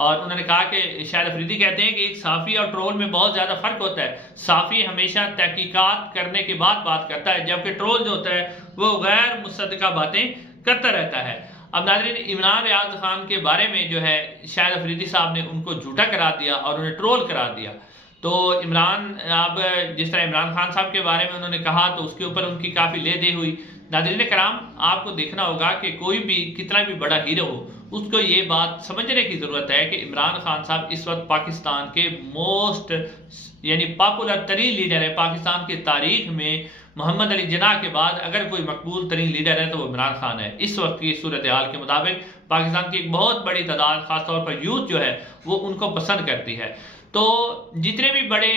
اور انہوں نے کہا کہ شاہد افریدی کہتے ہیں کہ ایک صحافی اور ٹرول میں بہت زیادہ فرق ہوتا ہے، صحافی ہمیشہ تحقیقات کرنے کے بعد بات کرتا ہے، جبکہ ٹرول جو ہوتا ہے وہ غیر مصدقہ باتیں کرتا رہتا ہے۔ اب ناظرین، عمران ریاض خان کے بارے میں جو ہے شاہد افریدی صاحب نے ان کو جھوٹا قرار دیا اور انہیں ٹرول قرار دیا۔ تو عمران، اب جس طرح عمران خان صاحب کے بارے میں انہوں نے کہا تو اس کے اوپر ان کی کافی لے دے ہوئی۔ ناظرین کرام، آپ کو دیکھنا ہوگا کہ کوئی بھی کتنا بھی بڑا ہیرو ہو، اس کو یہ بات سمجھنے کی ضرورت ہے کہ عمران خان صاحب اس وقت پاکستان کے موسٹ یعنی پاپولر ترین لیڈر ہے۔ پاکستان کی تاریخ میں محمد علی جناح کے بعد اگر کوئی مقبول ترین لیڈر ہے تو وہ عمران خان ہے۔ اس وقت کی صورتحال کے مطابق پاکستان کی ایک بہت بڑی تعداد، خاص طور پر یوتھ جو ہے وہ ان کو پسند کرتی ہے۔ تو جتنے بھی بڑے،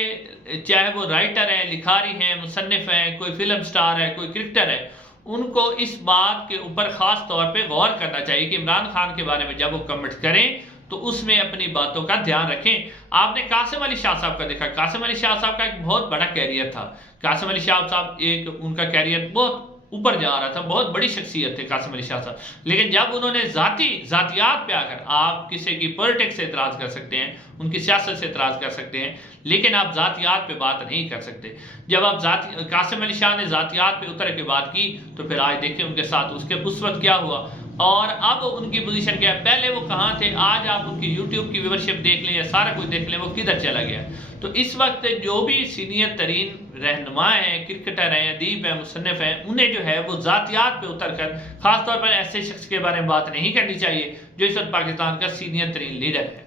چاہے وہ رائٹر ہیں، لکھاری ہیں، مصنف ہیں، کوئی فلم سٹار ہے، کوئی کرکٹر ہے، ان کو اس بات کے اوپر خاص طور پہ غور کرنا چاہیے کہ عمران خان کے بارے میں جب وہ کمنٹ کریں تو اس میں اپنی باتوں کا دھیان رکھیں۔ آپ نے قاسم علی شاہ صاحب کا دیکھا، قاسم علی شاہ صاحب کا ایک بہت بڑا کیریئر تھا۔ قاسم علی شاہ صاحب ایک ان کا کیریئر بہت اوپر جا رہا تھا، بہت بڑی شخصیت تھے قاسم علی شاہ صاحب، لیکن جب انہوں نے ذاتیات پہ آ کر، آپ کسی کی پولیٹکس سے اعتراض کر سکتے ہیں، ان کی سیاست سے اعتراض کر سکتے ہیں، لیکن آپ ذاتیات پہ بات نہیں کر سکتے۔ جب آپ قاسم علی شاہ نے ذاتیات پہ اتر کے بات کی تو پھر آج دیکھیں ان کے ساتھ اس وقت کیا ہوا، اور اب ان کی پوزیشن کیا ہے۔ پہلے وہ کہاں تھے، آج آپ ان کی یوٹیوب کی ویورشپ دیکھ لیں یا سارا کچھ دیکھ لیں، وہ کدھر چلا گیا۔ تو اس وقت جو بھی سینئر ترین رہنما ہیں، کرکٹر ہیں، ادیب ہیں، مصنف ہیں، انہیں جو ہے وہ ذاتیات پہ اتر کر خاص طور پر ایسے شخص کے بارے میں بات نہیں کرنی چاہیے جو اس وقت پاکستان کا سینئر ترین لیڈر ہے۔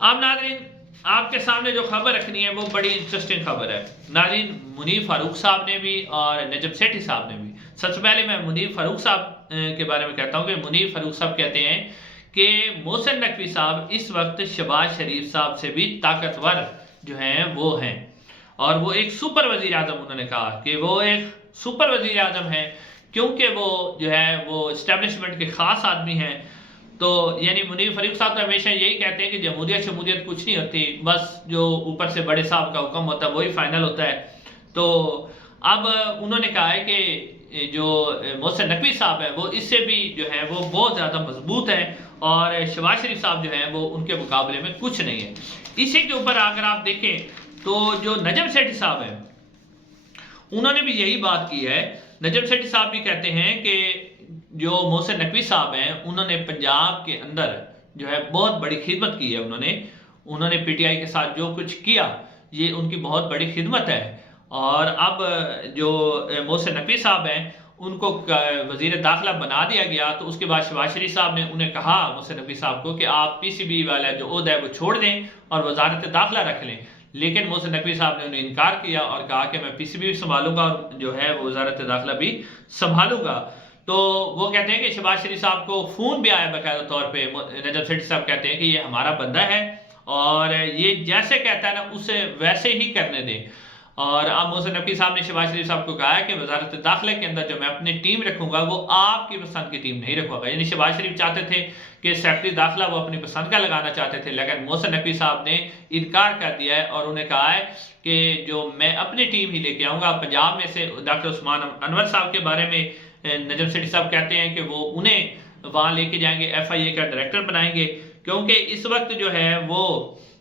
اب ناظرین، آپ کے سامنے جو خبر رکھنی ہے وہ بڑی انٹرسٹنگ خبر ہے۔ ناظرین، منیر فاروق صاحب نے بھی اور نجم سیٹھی صاحب نے بھی، سب سے پہلے میں منیر فاروق صاحب کے بارے میں کہتا ہوں کہ منیر فاروق صاحب کہتے ہیں کہ محسن نقوی صاحب اس وقت شہباز شریف صاحب سے بھی طاقتور جو ہیں وہ ہیں، اور وہ ایک سپر وزیر اعظم، انہوں نے کہا کہ وہ ایک سپر وزیر اعظم ہیں کیونکہ وہ جو ہے وہ اسٹیبلشمنٹ کے خاص آدمی ہیں۔ تو یعنی منیر فاروق صاحب تو ہمیشہ یہی کہتے ہیں کہ جمہوریت شمولیت کچھ نہیں ہوتی، بس جو اوپر سے بڑے صاحب کا حکم ہوتا ہے وہی فائنل ہوتا ہے۔ تو اب انہوں نے کہا ہے کہ جو محسن نقوی صاحب ہیں وہ اس سے بھی جو ہے وہ بہت زیادہ مضبوط ہیں، اور شہباز شریف صاحب جو ہیں وہ ان کے مقابلے میں کچھ نہیں ہے۔ اسی کے اوپر اگر آپ دیکھیں تو جو نجم سیٹھی صاحب ہیں انہوں نے بھی یہی بات کی ہے۔ نجم سیٹھی صاحب بھی کہتے ہیں کہ جو محسن نقوی صاحب ہیں انہوں نے پنجاب کے اندر جو ہے بہت بڑی خدمت کی ہے، انہوں نے پی ٹی آئی کے ساتھ جو کچھ کیا یہ ان کی بہت بڑی خدمت ہے۔ اور اب جو محسن نقوی صاحب ہیں ان کو وزیر داخلہ بنا دیا گیا، تو اس کے بعد شہباز شریف صاحب نے انہیں کہا محسن نقوی صاحب کو کہ آپ پی سی بی والا جو عہدہ ہے وہ چھوڑ دیں اور وزارت داخلہ رکھ لیں، لیکن محسن نقوی صاحب نے انہیں انکار کیا اور کہا کہ میں پی سی بی بھی سنبھالوں گا اور جو ہے وہ وزارت داخلہ بھی سنبھالوں گا۔ تو وہ کہتے ہیں کہ شہباز شریف صاحب کو فون بھی آیا باقاعدہ طور پہ، نجم سیٹھی صاحب کہتے ہیں کہ یہ ہمارا بندہ ہے اور یہ جیسے کہتا ہے نا اسے ویسے ہی کرنے دیں۔ اور اب محسن نقوی صاحب نے شہباز شریف صاحب کو کہا ہے کہ وزارت داخلہ کے اندر جو میں اپنی ٹیم رکھوں گا وہ آپ کی پسند کی ٹیم نہیں رکھوں گا، یعنی شہباز شریف چاہتے تھے کہ سیکرٹری داخلہ وہ اپنی پسند کا لگانا چاہتے تھے، لیکن محسن نقوی صاحب نے انکار کر دیا ہے اور انہیں کہا ہے کہ جو میں اپنی ٹیم ہی لے کے آؤں گا۔ پنجاب میں سے ڈاکٹر عثمان انور صاحب کے بارے میں نجم سیٹھی صاحب کہتے ہیں کہ وہ انہیں وہاں لے کے جائیں گے، ایف آئی اے کا ڈائریکٹر بنائیں گے، کیونکہ اس وقت جو ہے وہ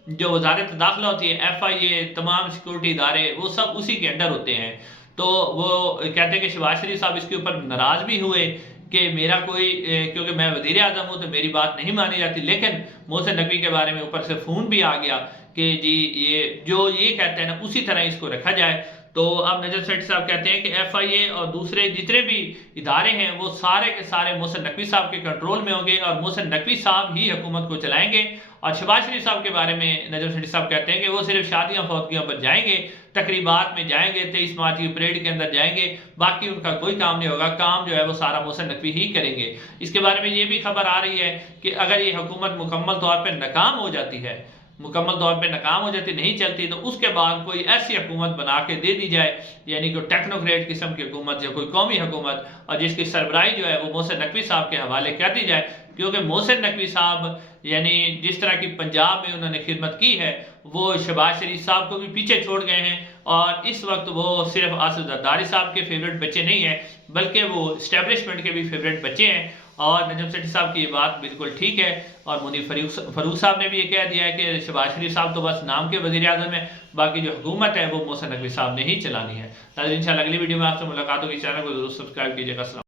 جو وزارت داخلہ ہوتی ہے، ایف آئی اے، تمام سیکورٹی ادارے وہ سب اسی کے انڈر ہوتے ہیں۔ تو وہ کہتے ہیں کہ شہباز شریف صاحب اس کے اوپر ناراض بھی ہوئے کہ میرا کوئی کیونکہ میں وزیر اعظم ہوں تو میری بات نہیں مانی جاتی، لیکن محسن نقوی کے بارے میں اوپر سے فون بھی آ گیا کہ جی یہ کہتے ہیں نا اسی طرح اس کو رکھا جائے۔ تو اب نجم سیٹھی صاحب کہتے ہیں کہ ایف آئی اے اور دوسرے جتنے بھی ادارے ہیں وہ سارے کے سارے محسن نقوی صاحب کے کنٹرول میں ہوں گے اور محسن نقوی صاحب ہی حکومت کو چلائیں گے۔ اور شہباز شریف صاحب کے بارے میں نجم سیٹھی صاحب کہتے ہیں کہ وہ صرف شادیاں فوتگیوں پر جائیں گے، تقریبات میں جائیں گے، 23 مارچ کی پریڈ کے اندر جائیں گے، باقی ان کا کوئی کام نہیں ہوگا، کام جو ہے وہ سارا محسن نقوی ہی کریں گے۔ اس کے بارے میں یہ بھی خبر آ رہی ہے کہ اگر یہ حکومت مکمل طور پہ ناکام ہو جاتی ہے، نہیں چلتی، تو اس کے بعد کوئی ایسی حکومت بنا کے دے دی جائے، یعنی کوئی ٹیکنوکریٹ قسم کی حکومت یا کوئی قومی حکومت، اور جس کی سربراہی جو ہے وہ محسن نقوی صاحب کے حوالے کر دی جائے، کیونکہ محسن نقوی صاحب یعنی جس طرح کی پنجاب میں انہوں نے خدمت کی ہے وہ شہباز شریف صاحب کو بھی پیچھے چھوڑ گئے ہیں، اور اس وقت وہ صرف آصف زرداری صاحب کے فیوریٹ بچے نہیں ہیں بلکہ وہ اسٹیبلشمنٹ کے بھی فیوریٹ بچے ہیں۔ اور نجم سیٹھی صاحب کی یہ بات بالکل ٹھیک ہے، اور منیر فاروق صاحب نے بھی یہ کہہ دیا ہے کہ شہباز شریف صاحب تو بس نام کے وزیر اعظم ہیں، باقی جو حکومت ہے وہ محسن نقوی صاحب نے ہی چلانی ہے۔ ناظرین انشاءاللہ اگلی ویڈیو میں آپ سے ملاقات ہوگی، چینل کو ضرور سبسکرائب کیجیے گا۔